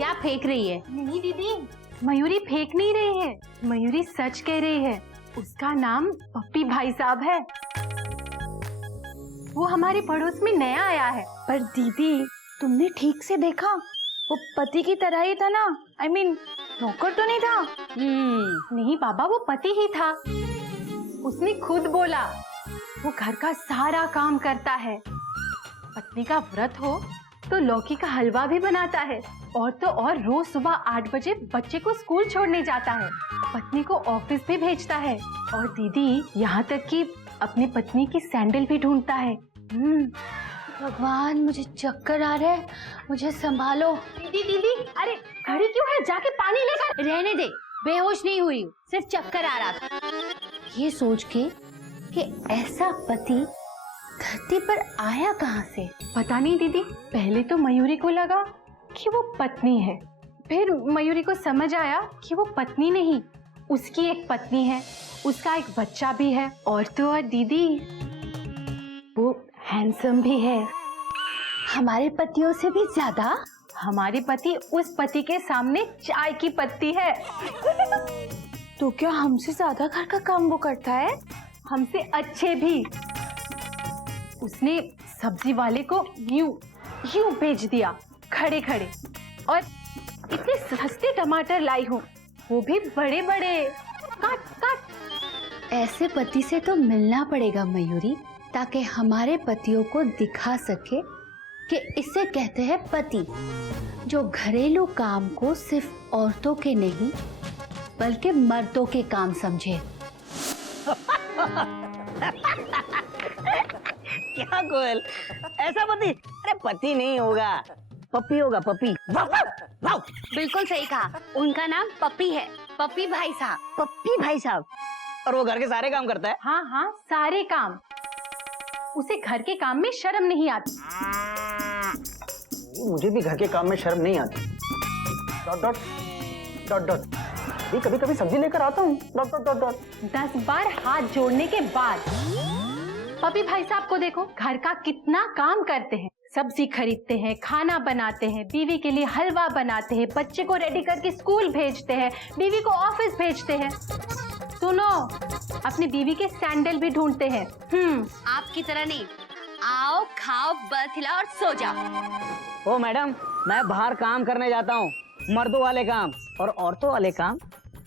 क्या फेंक रही है? नहीं दीदी, मयूरी फेंक नहीं रही है, मयूरी सच कह रही है। उसका नाम पप्पी भाई साहब है। वो हमारे पड़ोस में नया आया है। पर दीदी, तुमने ठीक से देखा? वो पति की तरह ही था ना? I mean, नौकर तो नहीं था। नहीं बाबा, वो पति ही था। उसने खुद बोला वो घर का सारा काम करता है। पत्नी का व्रत हो तो लौकी का हलवा भी बनाता है, और तो और रोज सुबह 8 बजे बच्चे को स्कूल छोड़ने जाता है, पत्नी को ऑफिस भी भेजता है, और दीदी यहाँ तक कि अपनी पत्नी की सैंडल भी ढूंढता है। भगवान, मुझे चक्कर आ रहा है, मुझे संभालो। दीदी दीदी, अरे खड़ी क्यों है? जाके पानी लेकर। रहने दे, बेहोश नहीं हुई, सिर्फ चक्कर आ रहा था। ये सोच के कि ऐसा पति धरती पर आया कहाँ से? पता नहीं दीदी, पहले तो मयूरी को लगा कि वो पत्नी है, फिर मयूरी को समझ आया कि वो पत्नी नहीं, उसकी एक पत्नी है, उसका एक बच्चा भी है, और तो और दीदी वो हैंडसम भी है। हमारे पतियों से भी ज्यादा? हमारे पति उस पति के सामने चाय की पत्ती है। तो क्या हमसे ज्यादा घर का काम वो करता है? हमसे अच्छे भी। उसने सब्जी वाले को यूं भेज दिया खड़े खड़े, और इतने सस्ते टमाटर लाई हूँ, वो भी बड़े बड़े। काट काट। ऐसे पति से तो मिलना पड़ेगा मयूरी, ताकि हमारे पतियों को दिखा सके कि इसे कहते हैं पति, जो घरेलू काम को सिर्फ औरतों के नहीं बल्कि मर्दों के काम समझे। क्या कोयल, ऐसा पति? अरे पति नहीं होगा, पप्पी होगा, पप्पी। बिल्कुल सही कहा, उनका नाम पप्पी है, पप्पी भाई साहब। पप्पी भाई साहब। और वो घर के सारे काम करता है? हाँ हाँ, सारे काम। उसे घर के काम में शर्म नहीं आती। मुझे भी घर के काम में शर्म नहीं आती। Dot dot dot dot. कभी कभी सब्जी लेकर आता हूँ। Dot dot dot dot. 10 बार हाथ जोड़ने के बाद पप्पी भाई साहब को देखो, घर का कितना काम करते हैं। सब्जी खरीदते हैं, खाना बनाते हैं, बीवी के लिए हलवा बनाते हैं, बच्चे को रेडी करके स्कूल भेजते हैं, बीवी को ऑफिस भेजते हैं। सुनो, अपनी बीवी के सैंडल भी ढूंढते हैं। आपकी तरह नहीं, आओ खाओ बर्थ हिलाओ और सो जाओ। ओ मैडम, मैं बाहर काम करने जाता हूँ, मर्दों वाले काम और औरतों वाले काम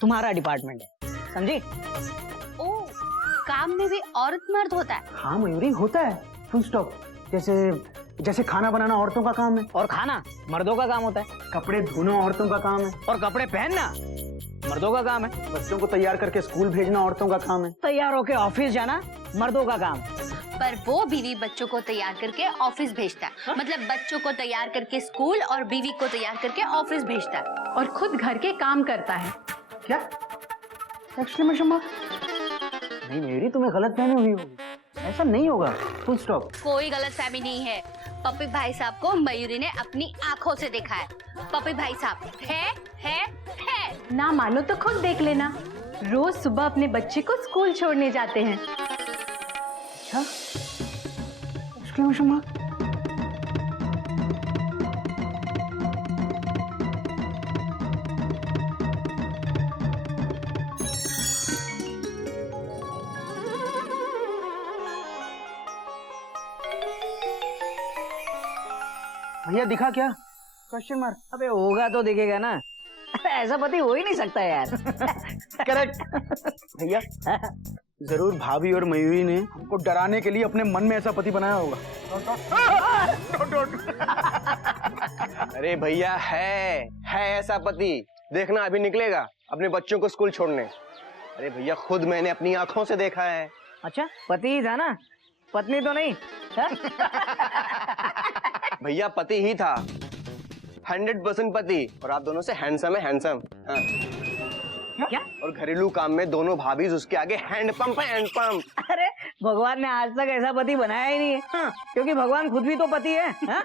तुम्हारा डिपार्टमेंट है, समझी? ओ, काम में भी औरत मर्द होता है? हाँ मयूरी, होता है, फुल स्टॉप। जैसे खाना बनाना औरतों का काम है, और खाना मर्दों का काम होता है। कपड़े धोना औरतों का काम है, और कपड़े पहनना मर्दों का काम है। बच्चों को तैयार करके स्कूल भेजना औरतों का काम है, तैयार होके ऑफिस जाना मर्दों का काम। पर वो बीवी बच्चों को तैयार करके ऑफिस भेजता है। मतलब बच्चों को तैयार करके स्कूल और बीवी को तैयार करके ऑफिस भेजता है, और खुद घर के काम करता है। क्या? Exclamation mark? नहीं मेरी, तुम्हें गलत फहमी हुई होगी, ऐसा नहीं होगा, फुल स्टॉप। कोई गलतफहमी नहीं है। पप्पी भाई साहब को मयूरी ने अपनी आंखों से देखा है। पप्पी भाई साहब है। ना मानो तो खुद देख लेना, रोज सुबह अपने बच्चे को स्कूल छोड़ने जाते हैं। अच्छा, एक्सक्लेमेशन मार्क? भैया दिखा क्या? Question mark. अबे होगा तो दिखेगा ना, ऐसा पति हो ही नहीं सकता यार। करेक्ट। भैया जरूर भाभी और मयूरी ने हमको डराने के लिए अपने मन में ऐसा पति बनाया होगा। अरे भैया, है ऐसा पति, देखना अभी निकलेगा अपने बच्चों को स्कूल छोड़ने। अरे भैया, खुद मैंने अपनी आंखों से देखा है। अच्छा, पति ही था ना, पत्नी तो नहीं? भैया पति ही था, 100% पति, और आप दोनों से हैंडसम है, हैंडसम। हाँ। क्या? और घरेलू काम में दोनों भाभी उसके आगे हैंडपंप है, हैंडपंप। अरे भगवान ने आज तक ऐसा पति बनाया ही नहीं है। हाँ, क्योंकि भगवान खुद भी तो पति है। हाँ?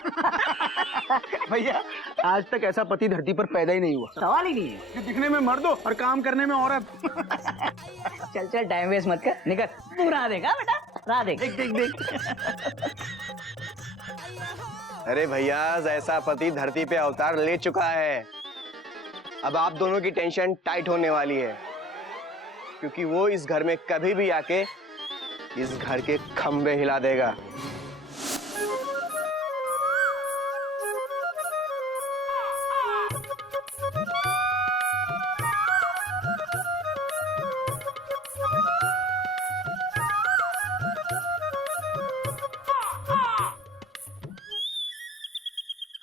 भैया आज तक ऐसा पति धरती पर पैदा ही नहीं हुआ। सवाल ही नहीं है। कि दिखने में मर्द हो और काम करने में औरत। चल टाइम वेस्ट मत कर, निकल। तू राह देगा बेटा, राह देख। देख। अरे भैया, ऐसा पति धरती पे अवतार ले चुका है, अब आप दोनों की टेंशन टाइट होने वाली है, क्योंकि वो इस घर में कभी भी आके इस घर के खंभे हिला देगा।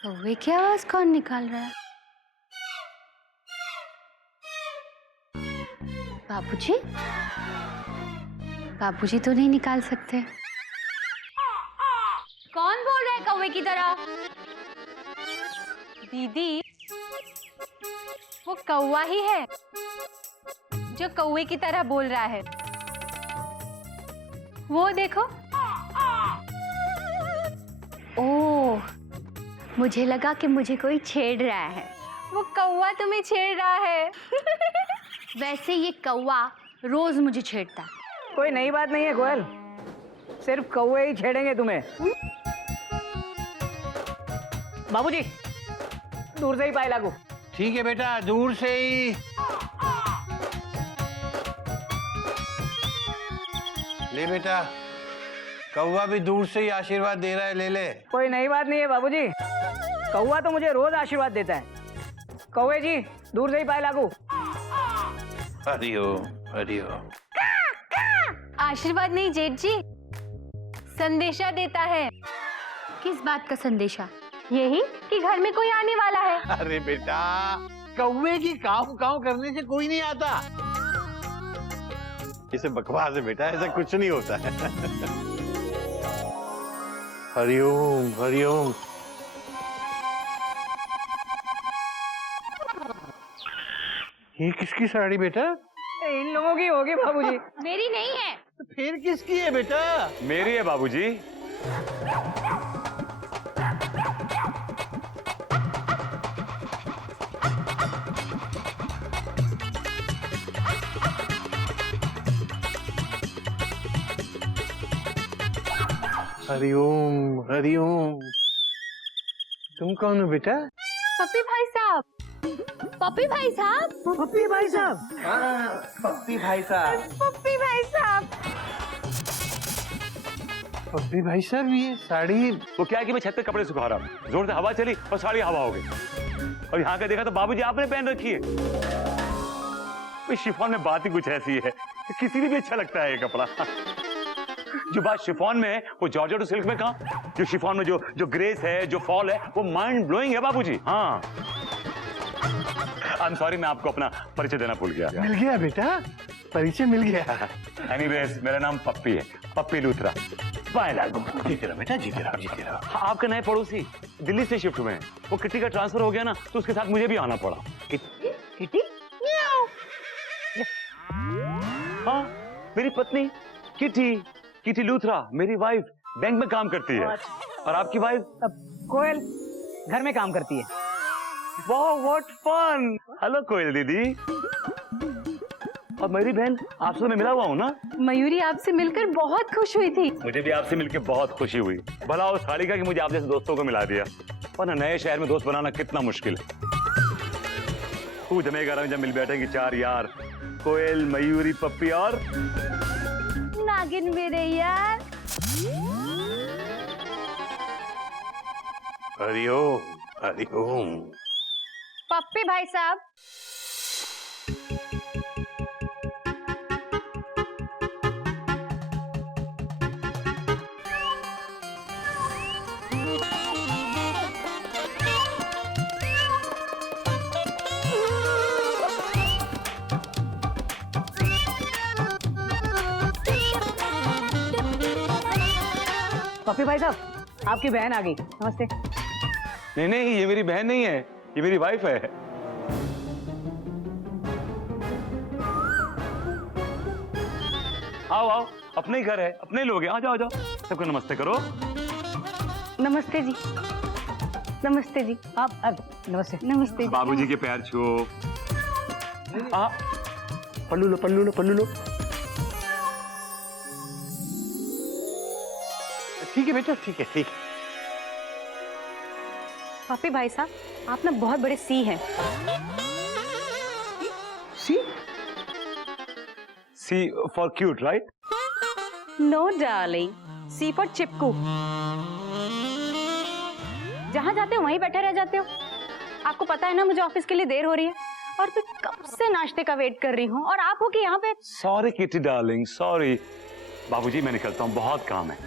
कौवे की आवाज कौन निकाल रहा है? बाबूजी? बाबूजी तो नहीं निकाल सकते। कौन बोल रहा है कौवे की तरह? दीदी, वो कौवा ही है जो कौवे की तरह बोल रहा है। वो देखो। ओह, मुझे लगा कि मुझे कोई छेड़ रहा है। वो कौवा तुम्हें छेड़ रहा है। वैसे ये कौवा रोज मुझे छेड़ता है। कोई नई बात नहीं है कोयल, सिर्फ कौवे ही छेड़ेंगे तुम्हें। बाबूजी, दूर से ही पाए लागू। ठीक है बेटा, दूर से ही। ले बेटा, कौवा भी दूर से ही आशीर्वाद दे रहा है, ले ले। कोई नई बात नहीं है बाबूजी, कौवा तो मुझे रोज आशीर्वाद देता है। कौवे जी, दूर से ही पाए लागू। हरिओम हरिओम। आशीर्वाद नहीं जेठ जी, संदेशा देता है। किस बात का संदेशा? यही कि घर में कोई आने वाला है। अरे बेटा, कौवे की काव काव करने से कोई नहीं आता। इसे बकवास है बेटा, ऐसा कुछ नहीं होता है। हरिओम हरिओम। ये किसकी साड़ी बेटा? इन लोगों की होगी बाबूजी। मेरी नहीं है। तो फिर किसकी है बेटा? मेरी है बाबूजी। हरिओम हरिओम। तुम कौन हो बेटा? पप्पी भाई साहब। पप्पी भाई साहब? पप्पी भाई साहब। हाँ, पप्पी भाई साहब। पप्पी भाई साहब। पप्पी भाई साहब, ये साड़ी। वो क्या है कि मैं छत पे कपड़े सुखा रहा हूँ, जोर से हवा चली और साड़ी हवा हो गई। और यहाँ का देखा तो बाबूजी आपने पहन रखी है। इस शिफॉन में बात ही कुछ ऐसी है कि किसी ने भी अच्छा लगता है ये कपड़ा। जो बात शिफॉन में है वो जॉर्जेट और सिल्क में कहाँ? जो शिफॉन में जो ग्रेस है, जो फॉल है, वो माइंड ब्लोइंग है बाबूजी। हाँ, आई एम सॉरी, मैं आपको अपना परिचय देना भूल गया। मिल गया बेटा, परिचय मिल गया। एनीवेज, मेरा नाम पप्पी है, पप्पी लूथरा। बाय लागू। जीते रहो बेटा, जीते रहो, जीते रहो। आपके नए पड़ोसी दिल्ली से शिफ्ट हुए हैं। वो किटी का ट्रांसफर हो गया ना, तो उसके साथ मुझे भी आना पड़ा। किटी? हाँ, मेरी पत्नी किटी लूथरा, मेरी वाइफ बैंक में काम करती है। और आपकी वाइफ? कोयल घर में काम करती है। वाह, व्हाट फन। हेलो कोयल दीदी। और मेरी बहन, आपसे तो मैं मिला हुआ हूँ ना? मयूरी आपसे मिलकर बहुत खुश हुई थी। मुझे भी आपसे मिलकर बहुत खुशी हुई। भला उस साड़ी का कि मुझे आप जैसे दोस्तों को मिला दिया, वरना नए शहर में दोस्त बनाना कितना मुश्किल है। खूब जमेगा रंग जब मिल बैठेंगे चार यार, कोयल, मयूरी, पप्पी और नागिन मेरे यार। हरिओम हरिओम। पप्पी भाई साहब। पप्पी भाई साहब, आपकी बहन आ गई। नमस्ते। नहीं, ये मेरी बहन नहीं है, ये मेरी वाइफ है। आओ, अपने ही घर है, अपने ही लोग हैं। आ जाओ, सबको नमस्ते करो। नमस्ते जी। नमस्ते जी। आप नमस्ते। नमस्ते जी। बाबूजी के पैर छुओ। पल्लू लो। ठीक है बेटा, ठीक है, ठीक है। पप्पी भाई साहब, आप ना बहुत बड़े सी हैं। C C for cute, right? No darling, C for चिपकू। जहाँ जाते हो वहीं बैठे रह जाते हो। आपको पता है ना मुझे ऑफिस के लिए देर हो रही है, और मैं कब से नाश्ते का वेट कर रही हूँ, और आप हो कि यहाँ पे। Sorry kitty darling, sorry. बाबूजी मैं निकलता हूँ, बहुत काम है।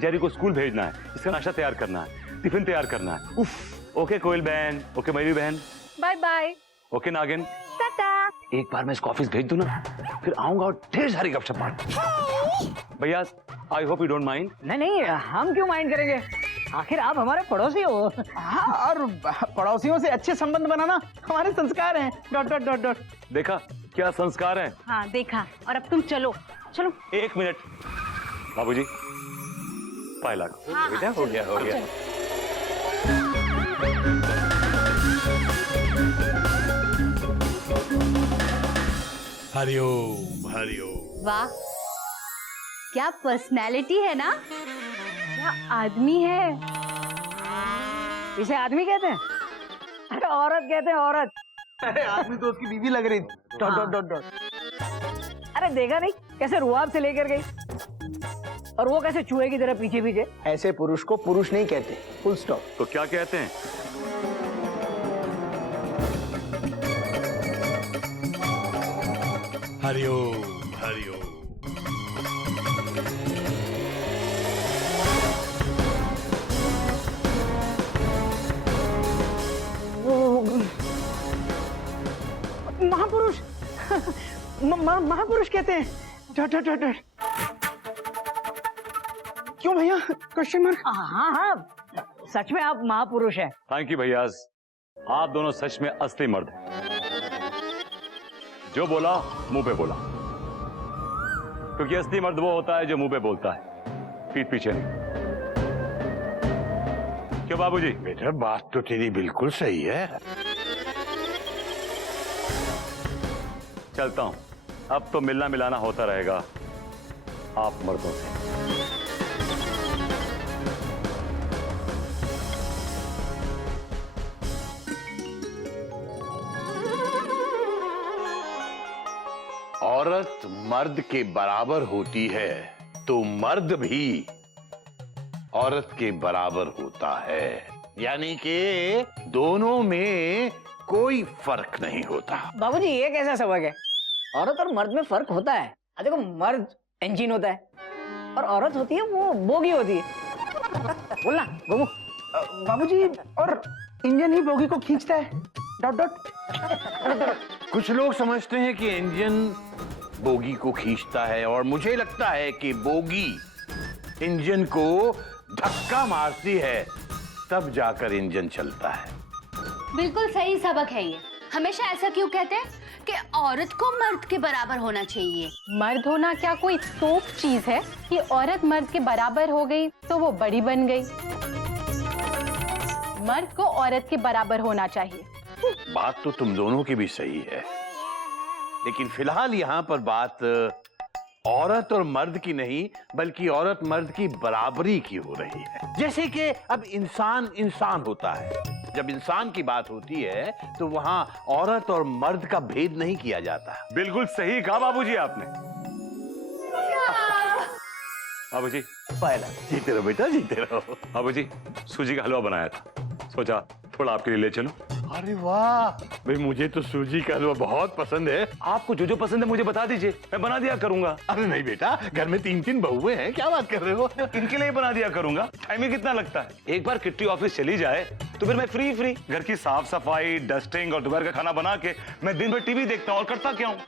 जेरी को स्कूल भेजना है, इसका नाश्ता तैयार करना है, टिफिन तैयार करना है। उफ। ओके कोयल बहन, ओके मयूरी बहन, बाय बाय। ओके नागिन। टाटा। एक बार मैं इसको ऑफिस भेज दूं ना, फिर आऊंगा और ढेर सारी गपशप मार। भैया I hope you don't mind. नहीं नहीं, हम क्यों माइंड करेंगे, आखिर आप हमारे पड़ोसी हो। हाँ, और पड़ोसियों से अच्छे संबंध बनाना हमारे संस्कार हैं। Dot dot dot dot. देखा क्या संस्कार है। हाँ देखा, और अब तुम चलो चलो। एक मिनट बाबूजी, पाए लाख। बेटा हो गया हो गया। हरिओम हरिओम। वाह, क्या पर्सनैलिटी है ना। क्या आदमी है। इसे आदमी कहते हैं? अरे औरत कहते हैं, औरत। अरे आदमी तो उसकी बीवी लग रही थी। Dot dot dot dot. अरे देखा नहीं कैसे रुआब से लेकर गई, और वो कैसे चूहे की तरह पीछे पीछे। ऐसे पुरुष को पुरुष नहीं कहते, फुल स्टॉप। तो क्या कहते हैं? हरिओम हरिओम। महापुरुष महापुरुष कहते हैं। Dot dot dot dot. क्यों भैया, क्वेश्चन मार्क? हाँ हाँ, सच में आप महापुरुष हैं। थैंक यू भैया, आप दोनों सच में असली मर्द हैं। जो बोला मुंह पे बोला, क्योंकि असली मर्द वो होता है जो मुंह पे बोलता है, पीठ पीछे नहीं। क्यों बाबूजी? बेटा बात तो तेरी बिल्कुल सही है। चलता हूं, अब तो मिलना मिलाना होता रहेगा आप मर्दों से। औरत मर्द के बराबर होती है तो मर्द भी औरत के बराबर होता है, यानी कि दोनों में कोई फर्क नहीं होता। बाबूजी ये कैसा सबक है? औरत और मर्द में फर्क होता है। देखो, मर्द इंजन होता है और औरत होती है वो बोगी होती है। बोलना गोमू। बाबूजी, और इंजन ही बोगी को खींचता है। Dot dot. कुछ लोग समझते हैं कि इंजन बोगी को खींचता है, और मुझे लगता है कि बोगी इंजन को धक्का मारती है, तब जाकर इंजन चलता है। बिल्कुल सही सबक है ये। हमेशा ऐसा क्यों कहते हैं कि औरत को मर्द के बराबर होना चाहिए? मर्द होना क्या कोई तोप चीज है कि औरत मर्द के बराबर हो गई तो वो बड़ी बन गई? मर्द को औरत के बराबर होना चाहिए। बात तो तुम दोनों की भी सही है, लेकिन फिलहाल यहाँ पर बात औरत और मर्द की नहीं, बल्कि औरत मर्द की बराबरी की हो रही है। जैसे कि अब इंसान इंसान होता है, जब इंसान की बात होती है तो वहाँ औरत और मर्द का भेद नहीं किया जाता। बिल्कुल सही कहा बाबूजी आपने। बाबूजी पहला जीते रहो बेटा, जीते रहो। बाबूजी सूजी का हलवा बनाया था, सोचा थोड़ा आपके लिए ले चलो। अरे वाह भाई, मुझे तो सूजी का हलवा बहुत पसंद है। आपको जो जो पसंद है मुझे बता दीजिए, मैं बना दिया करूंगा। अरे नहीं बेटा, घर में 3-3 बहुएं हैं, क्या बात कर रहे हो? इनके लिए बना दिया करूंगा। टाइम ही कितना लगता है? एक बार किट्टी ऑफिस चली जाए तो फिर मैं फ्री घर की साफ सफाई, डस्टिंग और दोपहर का खाना बना के मैं दिन भर टीवी देखता हूँ और करता क्या हूँ।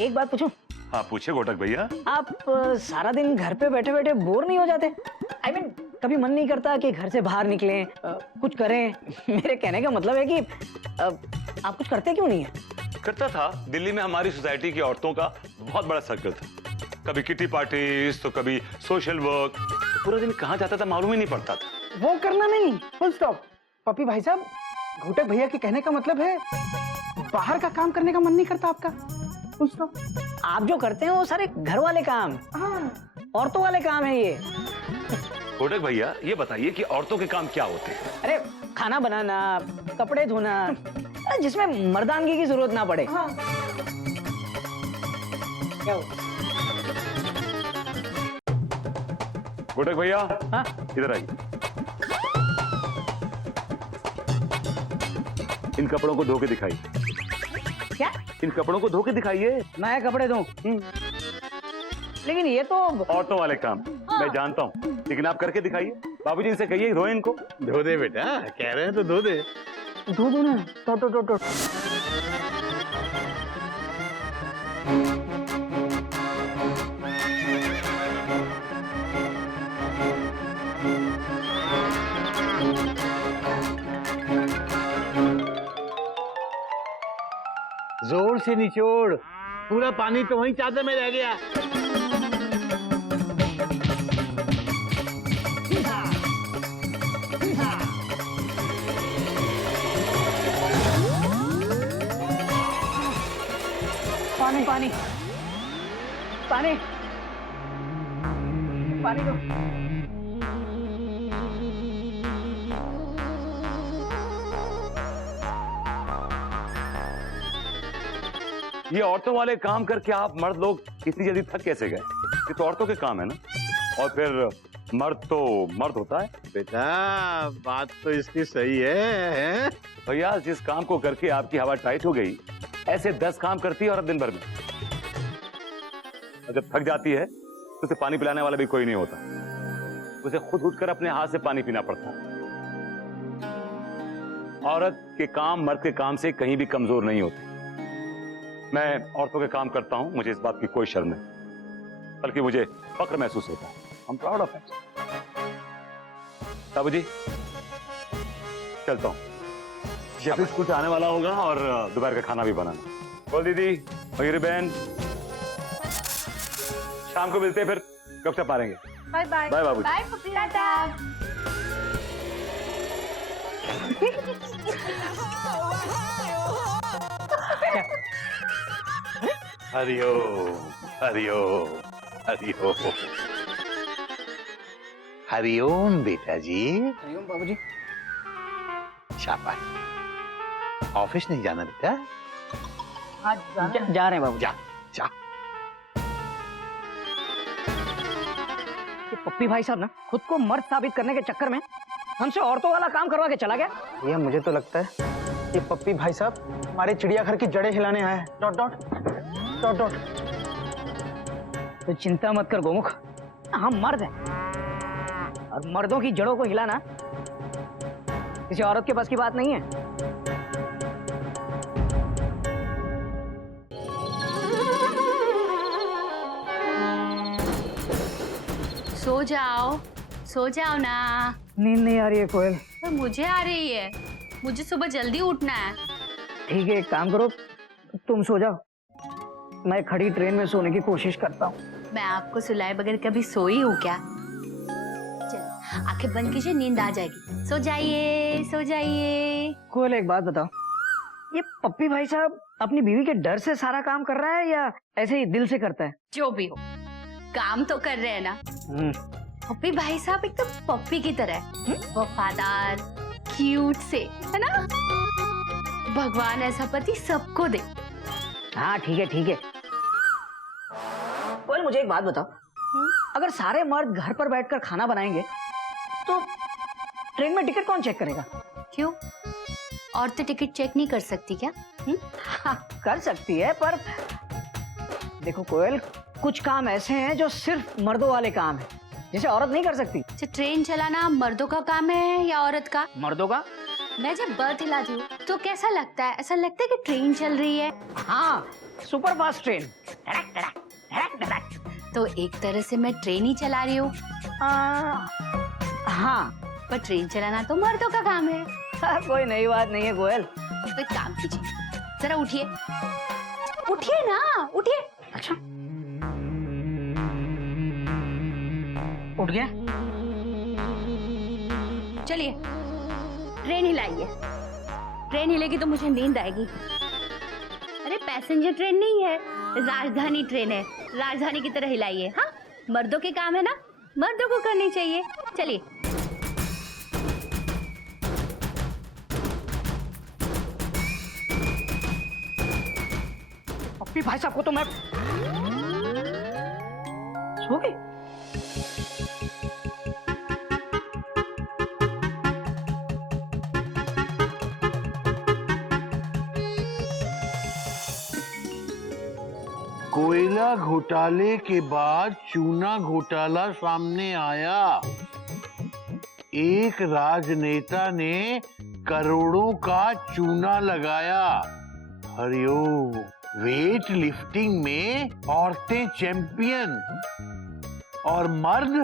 एक बात पूछूं? हाँ पूछे घोटक भैया। आप सारा दिन घर पे बैठे बैठे बोर नहीं हो जाते? I mean, कभी मन नहीं करता कि घर से बाहर निकलें, कुछ करें? मेरे कहने का मतलब है कि आप कुछ करते क्यों नहीं है? करता था। दिल्ली में हमारी सोसाइटी की औरतों का बहुत बड़ा सर्कल था। कभी किटी पार्टीज तो कभी सोशल वर्क। पूरा दिन कहाँ जाता था मालूम ही नहीं पड़ता था। वो करना नहीं, फुल स्टॉप। पपी भाई साहब, घोटक भैया के कहने का मतलब है बाहर का काम करने का मन नहीं करता आपका? Full stop. आप जो करते हैं वो सारे घर वाले काम, औरतों वाले काम है ये। घोटक भैया ये बताइए कि औरतों के काम क्या होते हैं? अरे खाना बनाना, कपड़े धोना, जिसमें मर्दानगी की जरूरत ना पड़े। क्या हुआ? गोटक भैया, हाँ? इधर आइए। इन कपड़ों को धो के दिखाइए। क्या? इन कपड़ों को धो के दिखाइए। नए कपड़े दूं? लेकिन ये तो औरतों वाले काम मैं जानता हूँ, लेकिन आप करके दिखाइए। बाबूजी इनसे कहिए धोए इनको। धो दे बेटा, कह रहे हैं तो धो दे। धो दो ना। तो जोर से निचोड़, पूरा पानी तो वहीं चादर में रह गया। पानी पानी पानी पानी दो। ये औरतों वाले काम करके आप मर्द लोग इतनी जल्दी थक कैसे गए? ये तो औरतों के काम है ना। और फिर मर्द तो मर्द होता है। बेटा बात तो इसकी सही है? भैया जिस काम को करके आपकी हवा टाइट हो गई, ऐसे 10 काम करती है औरत दिन भर में। और जब थक जाती है तो उसे पानी पिलाने वाला भी कोई नहीं होता, उसे खुद उठकर अपने हाथ से पानी पीना पड़ता है। औरत के काम मर्द के काम से कहीं भी कमजोर नहीं होते। मैं औरतों के काम करता हूं, मुझे इस बात की कोई शर्म नहीं, बल्कि मुझे फक्र महसूस होता है। I'm proud of it। बाबूजी चलता हूं, जब स्कूल से आने वाला होगा और दोपहर का खाना भी बनाना। बोल दीदी, मयूरी बहन, शाम को मिलते हैं, फिर गपशप मारेंगे। Bye bye. बाय बाबूजी। बाय पप्पी, टाटा। हरिओम हरिओम हरिओम हरिओम बेटा जी। हरिओम बाबूजी। शाबाश। ऑफिस नहीं जाना बेटा? आज जा रहे हैं बाबू। जा जा। ये पप्पी भाई साहब ना खुद को मर्द साबित करने के चक्कर में हमसे औरतों वाला काम करवा के चला गया। भैया मुझे तो लगता है ये पप्पी भाई साहब हमारे चिड़ियाघर की जड़ें हिलाने आया है। Dot dot dot dot. तो चिंता मत कर गोमुख, हम मर्द हैं और मर्दों की जड़ों को हिलाना किसी औरत के बस की बात नहीं है। सो जाओ ना। नींद नहीं आ रही है कोयल। पर मुझे आ रही है, मुझे सुबह जल्दी उठना है। ठीक है, एक काम करो, तुम सो जाओ, मैं खड़ी ट्रेन में सोने की कोशिश करता हूँ। मैं आपको सुलाए बगैर कभी सोई हूँ क्या? चल आंखें बंद कीजिए, नींद आ जाएगी। सो जाइए सो जाइए। कोयल एक बात बताओ, ये पप्पी भाई साहब अपनी बीवी के डर से सारा काम कर रहा है या ऐसे ही दिल से करता है? जो भी हो, काम तो कर रहे हैं ना। पप्पी भाई साहब एकदम पप्पी की तरह है, वफादार, क्यूट से, है ना? भगवान ऐसा पति सबको दे। हाँ ठीक है ठीक है। कोयल मुझे एक बात बताओ, अगर सारे मर्द घर पर बैठकर खाना बनाएंगे तो ट्रेन में टिकट कौन चेक करेगा? क्यों, औरतें टिकट चेक नहीं कर सकती क्या? हाँ, कर सकती है, पर देखो कोयल, कुछ काम ऐसे हैं जो सिर्फ मर्दों वाले काम है, जिसे औरत नहीं कर सकती। अच्छा, ट्रेन चलाना मर्दों का काम है या औरत का? मर्दों का। मैं जब बर्थ हिलाती हूँ तो कैसा लगता है? ऐसा लगता है कि ट्रेन चल रही है। हाँ, सुपर फास्ट ट्रेन। तो एक तरह से मैं ट्रेन ही चला रही हूँ। हाँ, पर ट्रेन चलाना तो मर्दों का काम है। कोई नई बात नहीं है कोयल। तो एक काम कीजिए, जरा उठिए, उठिए ना, उठिए। अच्छा, उठ गया? चलिए ट्रेन हिलाइए। ट्रेन हिलेगी तो मुझे नींद आएगी। अरे पैसेंजर ट्रेन नहीं है, राजधानी ट्रेन है, राजधानी की तरह हिलाइए। हाँ, मर्दों के काम है ना, मर्दों को करनी चाहिए। चलिए। पप्पी भाई साहब को तो मैं कोयला घोटाले के बाद चूना घोटाला सामने आया। एक राजनेता ने करोड़ों का चूना लगाया। हरिओम। वेट लिफ्टिंग में औरतें चैंपियन और मर्द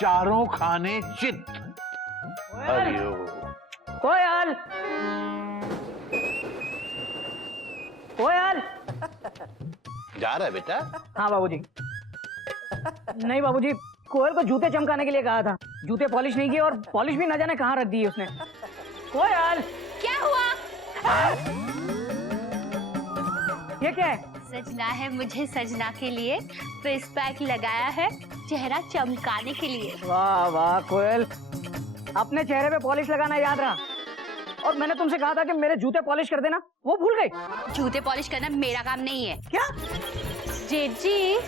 चारों खाने चित। हरिओम। कोयल, कोयल। जा रहा है बेटा? हाँ बाबूजी। नहीं बाबूजी, कोयल को जूते चमकाने के लिए कहा था। जूते पॉलिश नहीं किए और पॉलिश भी न जाने कहाँ रख दी उसने। कोयल, क्या हुआ? ये क्या है? सजना है मुझे सजना के लिए, फेस पैक लगाया है चेहरा चमकाने के लिए। वाह वाह कोयल, अपने चेहरे पे पॉलिश लगाना याद रहा। और मैंने तुमसे कहा था कि मेरे जूते पॉलिश कर देना, वो भूल गई। जूते पॉलिश करना मेरा काम नहीं है। क्या? जेठ जी,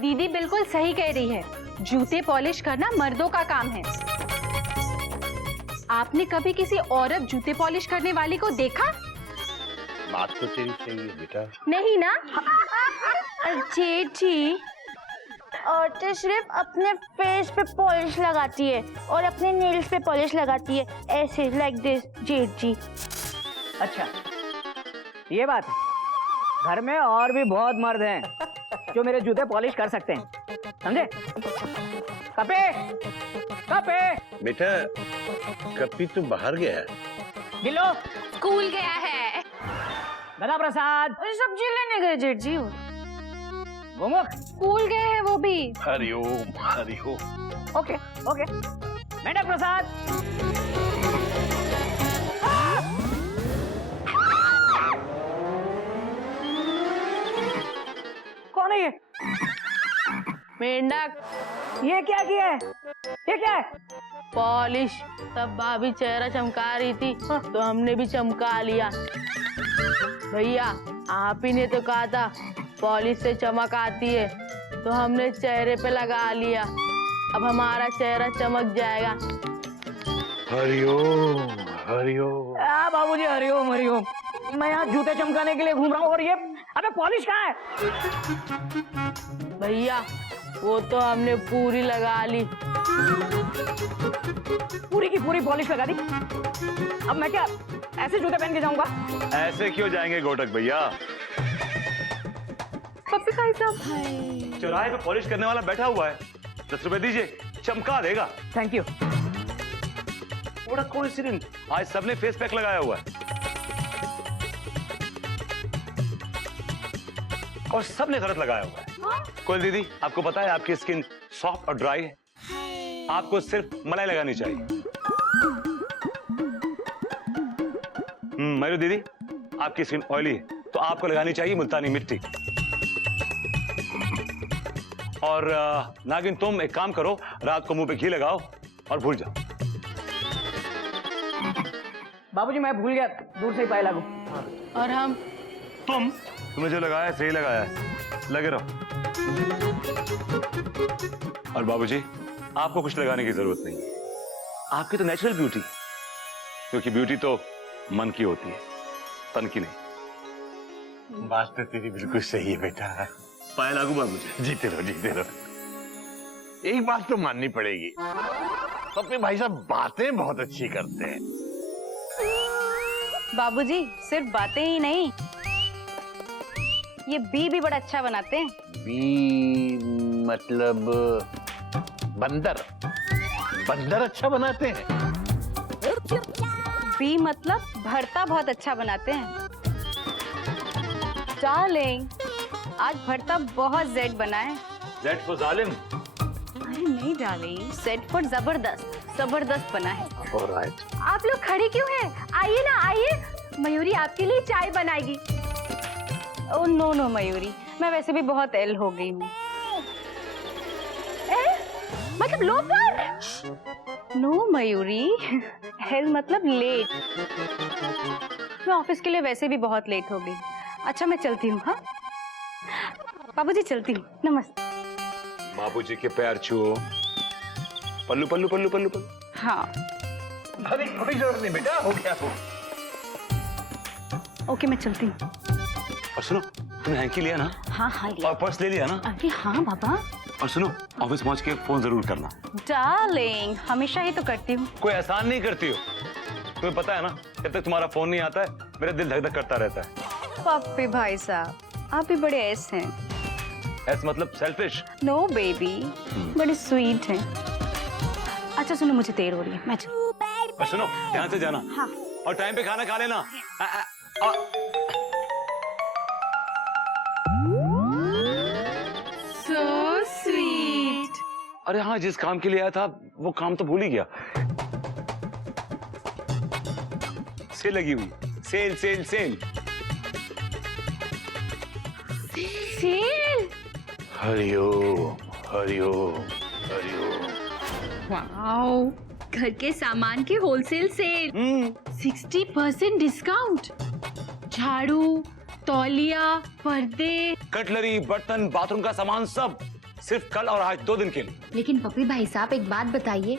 दीदी बिल्कुल सही कह रही है। जूते पॉलिश करना मर्दों का काम है। आपने कभी किसी औरत जूते पॉलिश करने वाली को देखा? बात तो तेरी सही है बेटा। नहीं ना? जेठ जी, औरतें सिर्फ अपने फेस पे पॉलिश लगाती है और अपने नेल्स पे पॉलिश लगाती है, ऐसे लाइक दिस। जेठ जी। अच्छा, ये बात है। घर में और भी बहुत मर्द हैं जो मेरे जूते पॉलिश कर सकते हैं, समझे? कपे, कपे। बेटा कपी तो बाहर गया है। गिल्लो, स्कूल गया है। गदा प्रसाद, सब्जी लेने गए जेठ जी। गोमुख। स्कूल गए हैं वो भी। हरिओम हरिओम। Okay okay. मेंढक प्रसाद। कौन है ये? मेंढक। ये क्या किया है? ये क्या है? पॉलिश। तब भाभी चेहरा चमका रही थी तो हमने भी चमका लिया। भैया आप ही ने तो कहा था पॉलिश से चमक आती है, तो हमने चेहरे पे लगा लिया। अब हमारा चेहरा चमक जाएगा। हरिओम हरिओम। बाबूजी हरिओम हरिओम। मैं यहाँ जूते चमकाने के लिए घूम रहा हूँ और ये, अबे पॉलिश कहाँ है? भैया वो तो हमने पूरी लगा ली। पूरी की पूरी पॉलिश लगा दी। अब मैं क्या ऐसे जूते पहन के जाऊंगा? ऐसे क्यों जाएंगे घोटक भैया? पप्पी भाई साहब, चौराहे पे पॉलिश करने वाला बैठा हुआ है, 10 रुपए दीजिए, चमका देगा। Thank you. थोड़ा कोइंसिडेंट, आज सबने फेस पैक लगाया हुआ है और सबने गलत लगाया हुआ है। कोयल दीदी, आपको पता है आपकी स्किन सॉफ्ट और ड्राई है, आपको सिर्फ मलाई लगानी चाहिए। मयूर दीदी, आपकी स्किन ऑयली है तो आपको लगानी चाहिए मुल्तानी मिट्टी। और नागिन तुम एक काम करो, रात को मुंह पे घी लगाओ और भूल जाओ। बाबूजी मैं भूल गया, दूर से ही पाए लागू। और हम? तुमने जो लगाया है सही लगाया है, लगे रहो। और बाबूजी आपको कुछ लगाने की जरूरत नहीं, आपकी तो नेचुरल ब्यूटी, क्योंकि ब्यूटी तो मन की होती है, तन की नहीं। बात तो तेरी बिल्कुल सही है बेटा। पाया लागू बाबूजी। जीते रहो जीते रहो। एक बात तो माननी पड़ेगी, पप्पी भाई साहब बातें बहुत अच्छी करते हैं। बाबूजी सिर्फ बातें ही नहीं, ये भी बड़ा अच्छा बनाते हैं। बी मतलब बंदर? बंदर अच्छा बनाते हैं? बी मतलब भरता बहुत अच्छा बनाते हैं। डार्लिंग, आज भरता बहुत जेड बना है। जेड फॉर जालिम। अरे नहीं डार्लिंग, जेड फॉर जबरदस्त, जबरदस्त बना है। ऑलराइट। आप लोग खड़े क्यों हैं? आइए ना आइए, मयूरी आपके लिए चाय बनाएगी। ओह नो नो मयूरी, मैं वैसे भी बहुत एल हो गई हूँ। मतलब लोफर? नो मयूरी, हेल मतलब लेट। मैं ऑफिस के लिए वैसे भी बहुत लेट हो गई। अच्छा मैं चलती हूँ। हाँ बाबूजी चलती हूँ, नमस्ते। बाबूजी के पैर छुओ। पल्लू पल्लू पल्लू पल्लू पल्लू। हाँ अभी कोई जरूरत नहीं बेटा, हो गया हो। ओके मैं चलती हूँ। और सुनो, तुमने हैंकी लिया ना? हाँ हाँ लिया। और पर्स ले लिया ना? अरे हाँ बाबा। और सुनो, ऑफिस पहुंच के फोन जरूर करना। डार्लिंग, हमेशा ही तो करती हूँ। कोई एहसान नहीं करती हो। तुम्हें पता है ना, जब तक तुम्हारा फोन नहीं आता है मेरा दिल धक धक करता रहता है। पप्पी भाई साहब, आप भी बड़े ऐसे हैं। ऐसा मतलब सेल्फिश? नो बेबी, बड़े स्वीट हैं। अच्छा सुनो, मुझे देर हो रही है, मैं और सुनो, ध्यान से जाना। हाँ। और टाइम पे खाना खा लेना। So sweet. अरे हाँ, जिस काम के लिए आया था वो काम तो भूल ही गया। सेल लगी हुई, sale sale sale. Sale. Hariom Hariom Hariom. Wow, घर के सामान की होलसेल सेल। 60% डिस्काउंट। झाड़ू, तौलिया, पर्दे, कटलरी, बर्तन, बाथरूम का सामान सब सिर्फ कल और आज 2 दिन के लिए। लेकिन पप्पी भाई साहब एक बात बताइए,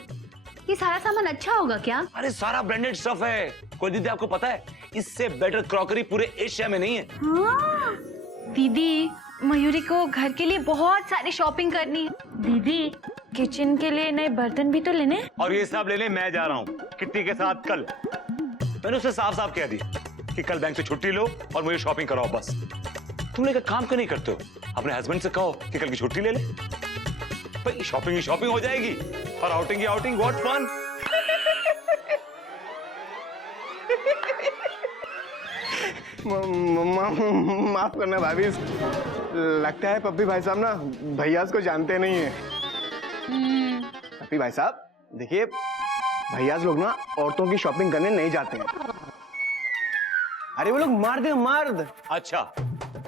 ये सारा सामान अच्छा होगा क्या? अरे सारा ब्रांडेड स्टफ है। कोई दीदी आपको पता है, इससे बेटर क्रॉकरी पूरे एशिया में नहीं है। दीदी, मयूरी को घर के लिए बहुत सारी शॉपिंग करनी है। दीदी, किचन के लिए नए बर्तन भी तो लेने। और ये सब लेने मैं जा रहा हूँ किट्टी के साथ कल। मैंने उसे साफ साफ कह दिया कि कल बैंक से छुट्टी लो और मुझे शॉपिंग कराओ बस। तुम लोग एक काम क्यों नहीं करते हो? अपने हस्बैंड से कहो कि कल की छुट्टी ले ले। भाई शॉपिंग ही शॉपिंग हो जाएगी और आउटिंग ही आउटिंग। What fun. माफ करना भाभी, लगता है पप्पी भाई साहब ना भैयास को जानते नहीं है। पप्पी भाई साहब देखिए, भैयास लोग ना औरतों की शॉपिंग करने नहीं जाते हैं। अरे वो लोग मर्द हैं, मर्द। अच्छा,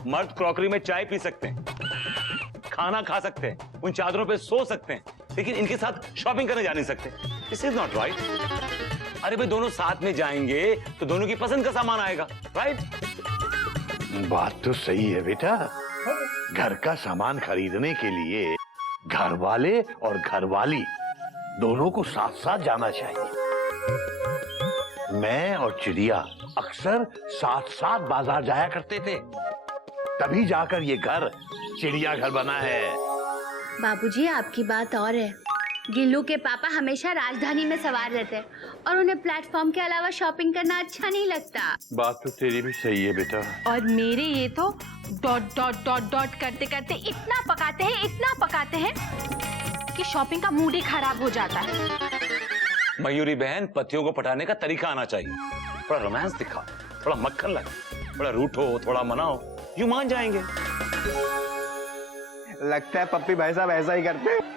मर्द क्रॉकरी में चाय पी सकते हैं, खाना खा सकते हैं, उन चादरों पे सो सकते हैं, लेकिन इनके साथ शॉपिंग करने जा नहीं सकते। This is not right. अरे भाई दोनों साथ में जाएंगे तो दोनों की पसंद का सामान आएगा, राइट? बात तो सही है बेटा। घर का सामान खरीदने के लिए घर वाले और घरवाली दोनों को साथ साथ जाना चाहिए। मैं और चिड़िया अक्सर साथ साथ बाजार जाया करते थे, तभी जाकर ये घर चिड़ियाघर बना है। बाबूजी, आपकी बात और है। गिल्लू के पापा हमेशा राजधानी में सवार रहते हैं और उन्हें प्लेटफॉर्म के अलावा शॉपिंग करना अच्छा नहीं लगता। बात तो तेरी भी सही है बेटा। और मेरे ये तो डॉट डॉट डॉट डॉट करते करते इतना पकाते हैं कि शॉपिंग का मूड ही खराब हो जाता है। मयूरी बहन, पतियों को पटाने का तरीका आना चाहिए। थोड़ा रोमांस दिखा, थोड़ा मक्खन लगे, थोड़ा रूठो, थोड़ा मनाओ, यूं मान जाएंगे। लगता है पप्पी भाई साहब ऐसा ही करते हैं।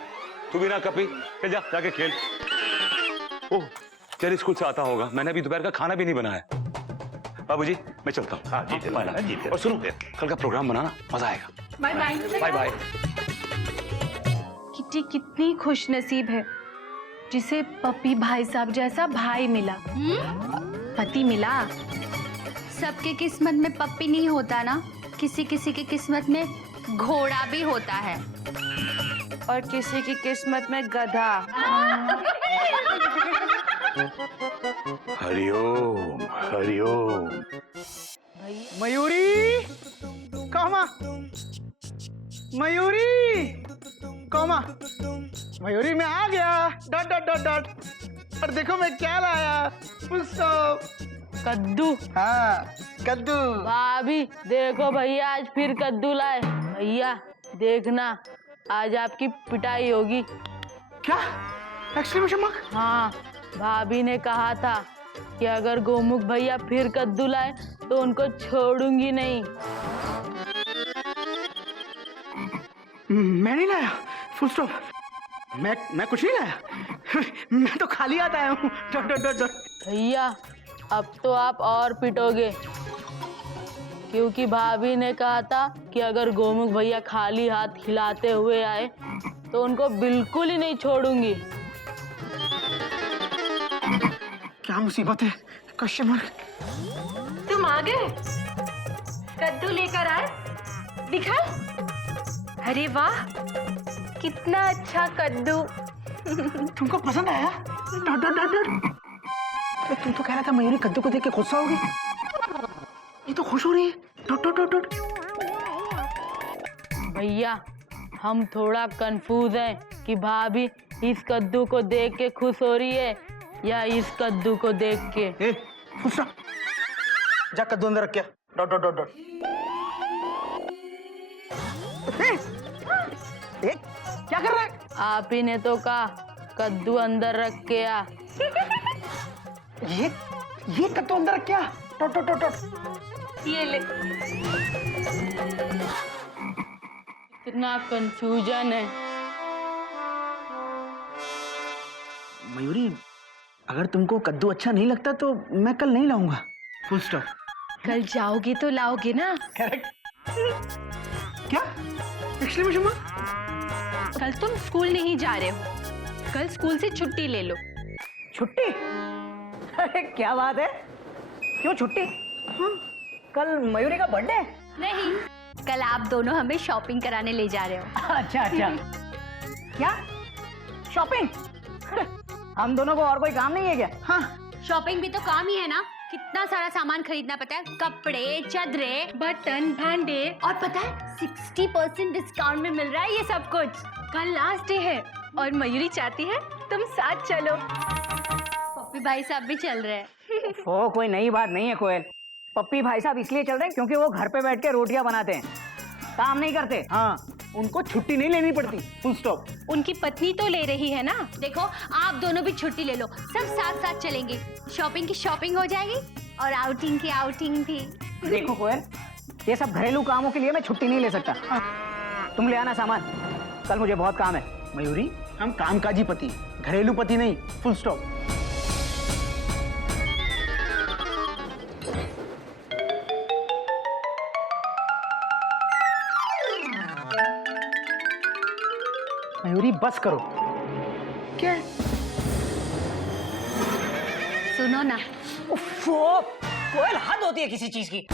तू भी ना कपी, चल जा, जाके खेल। ओह, चल स्कूल से आता होगा, मैंने अभी दोपहर का खाना भी नहीं बनाया। बाबूजी मैं चलता हूँ। हाँ, जीते बाय ना। जीते। और सुनो, कल का प्रोग्राम बनाना, मजा आएगा। Bye bye. Bye bye. Kitty कितनी खुश नसीब है जिसे पप्पी भाई साहब जैसा भाई मिला, पति मिला। सबके किस्मत में पप्पी नहीं होता ना, किसी किसी की किस्मत में घोड़ा भी होता है। और किसी की किस्मत में गधा। हरिओम हरिओम। मयूरी कौमा, मयूरी कौमा, मयूरी मैं आ गया। Dot dot dot dot. और देखो मैं क्या लाया, कद्दू। हाँ कद्दू। भाभी देखो भैया आज फिर कद्दू लाए। भैया देखना आज आपकी पिटाई होगी। क्या? Exclamation mark. हाँ, भाभी ने कहा था कि अगर गोमुख भैया फिर कद्दू लाए तो उनको छोड़ूंगी नहीं। मैं नहीं लाया, फुल स्टॉप। मैं कुछ नहीं लाया। मैं तो खाली हाथ आया हूँ। Dot dot dot dot. भैया अब तो आप और पिटोगे, क्योंकि भाभी ने कहा था कि अगर गोमुख भैया खाली हाथ हिलाते हुए आए तो उनको बिल्कुल ही नहीं छोड़ूंगी। क्या मुसीबत है? Question mark. तुम आ गए, कद्दू लेकर आए, दिखा। अरे वाह, कितना अच्छा कद्दू। तुमको पसंद आया? Dot dot dot dot. तुम तो कह रहा था मयूरी कद्दू को देख के गुस्सा होगी, ये तो खुश हो रही है। Dot dot dot dot. भैया हम थोड़ा कंफ्यूज हैं कि भाभी इस कद्दू को देख के खुश हो रही है या इस कद्दू को देख के। ए, खुश रह। जा कद्दू अंदर रख क्या? Dot dot dot dot. क्या कर रहा है? आप ही ने तो कहा कद्दू अंदर रख के आ। ये कद्दू अंदर रख क्या? Dot dot dot dot. ये ले। इतना कंफ्यूजन है। मयूरी, अगर तुमको कद्दू अच्छा नहीं लगता तो मैं कल नहीं लाऊंगा। Full stop. कल जाओगे तो लाओगे ना? करेक्ट। क्या? Exclamation mark? कल तुम स्कूल नहीं जा रहे हो, कल स्कूल से छुट्टी ले लो। छुट्टी? अरे क्या बात है, क्यों छुट्टी? कल मयूरी का बर्थडे? नहीं, कल आप दोनों हमें शॉपिंग कराने ले जा रहे हो। अच्छा अच्छा। क्या शॉपिंग? हम दोनों को और कोई काम नहीं है क्या? हाँ, शॉपिंग भी तो काम ही है ना। कितना सारा सामान खरीदना पता है, कपड़े, चादरें, बर्तन, भांडे। और पता है 60% डिस्काउंट में मिल रहा है ये सब कुछ। कल लास्ट डे है और मयूरी चाहती है तुम साथ चलो। पप्पी भाई साहब भी चल रहे हैं। वो कोई नई बात नहीं है कोयल। पप्पी भाई साहब इसलिए चल रहे हैं क्योंकि वो घर पे बैठ के रोटियां बनाते हैं, काम नहीं करते। हाँ, उनको छुट्टी नहीं लेनी पड़ती। Full stop. उनकी पत्नी तो ले रही है ना। देखो, आप दोनों भी छुट्टी ले लो, सब साथ साथ चलेंगे। शॉपिंग की शॉपिंग हो जाएगी और आउटिंग की आउटिंग भी। देखो कोयल, ये सब घरेलू कामों के लिए मैं छुट्टी नहीं ले सकता। तुम ले आना सामान, कल मुझे बहुत काम है। मयूरी, हम कामकाजी पति, घरेलू पति नहीं। Full stop. मयूरी बस करो। क्या? सुनो ना, कोयल हद होती है किसी चीज की।